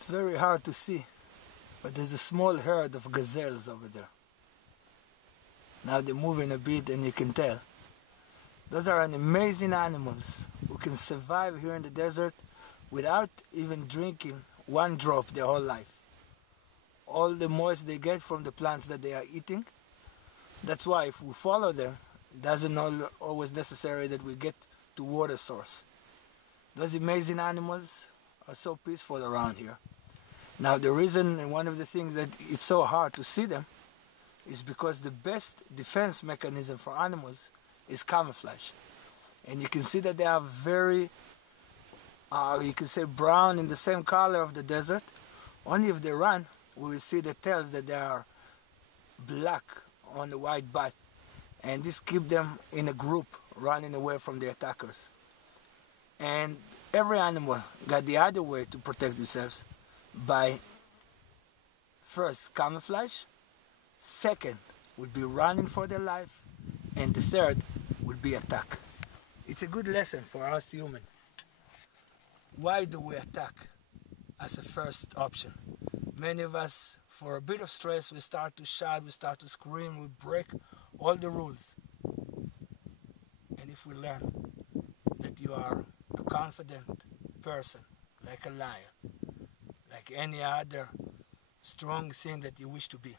It's very hard to see, but there's a small herd of gazelles over there. Now they're moving a bit and you can tell. Those are amazing animals who can survive here in the desert without even drinking one drop their whole life. All the moist they get from the plants that they are eating. That's why if we follow them, it doesn't always necessary that we get to water source. Those amazing animals are so peaceful around here. Now the reason and one of the things that it's so hard to see them is because the best defense mechanism for animals is camouflage. And you can see that they are very, you can say brown in the same color of the desert. Only if they run, we will see the tails that they are black on the white butt. And this keeps them in a group running away from the attackers. And every animal got the other way to protect themselves by first camouflage, second would be running for their life, and the third would be attack. It's a good lesson for us humans. Why do we attack as a first option? Many of us, for a bit of stress, we start to shout, we start to scream, we break all the rules. And if we learn that you are a confident person, like a lion, like any other strong thing that you wish to be,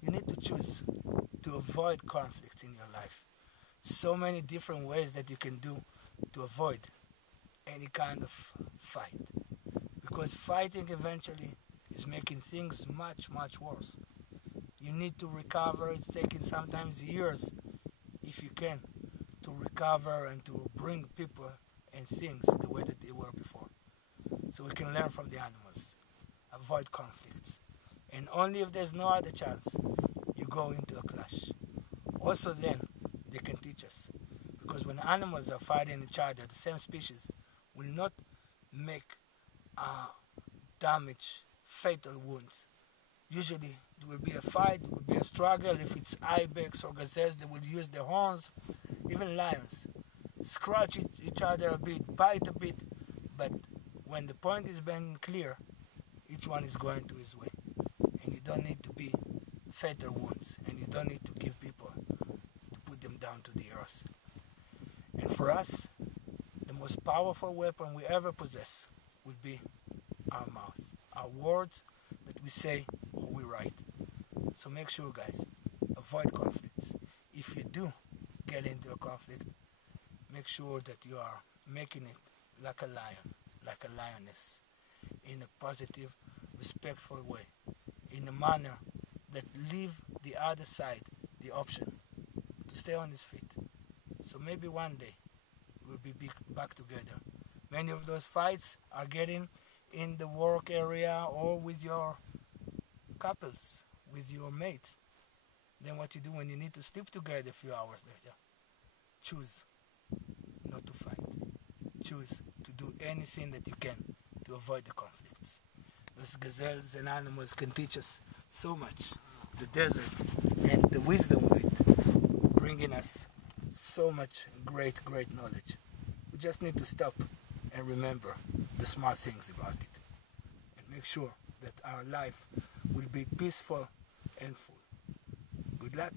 you need to choose to avoid conflicts in your life. So many different ways that you can do to avoid any kind of fight. Because fighting eventually is making things much, much worse. You need to recover. It's taking sometimes years, if you can, to recover and to bring people and things the way that they were before. So we can learn from the animals. Avoid conflicts. And only if there's no other chance, you go into a clash. Also then, they can teach us. Because when animals are fighting each other, the same species will not make damage, fatal wounds. Usually it will be a fight, it will be a struggle. If it's ibex or gazelles, they will use their horns. Even lions scratch each other a bit, bite a bit, but when the point is being clear, each one is going to his way. And you don't need to be fatal wounds, and you don't need to give people to put them down to the earth. And for us, the most powerful weapon we ever possess would be our mouth, our words that we say or we write. So make sure, guys, avoid conflicts. If you do get into a conflict, make sure that you are making it like a lion, like a lioness, in a positive, respectful way, in a manner that leave the other side the option to stay on his feet. So maybe one day we'll be back together. Many of those fights are getting in the work area or with your couples, with your mates. Then what you do when you need to sleep together a few hours later, choose not to fight. Choose to do anything that you can to avoid the conflicts. Those gazelles and animals can teach us so much. The desert and the wisdom of it, bringing us so much great knowledge. We just need to stop and remember the smart things about it. And make sure that our life will be peaceful and full. Good luck.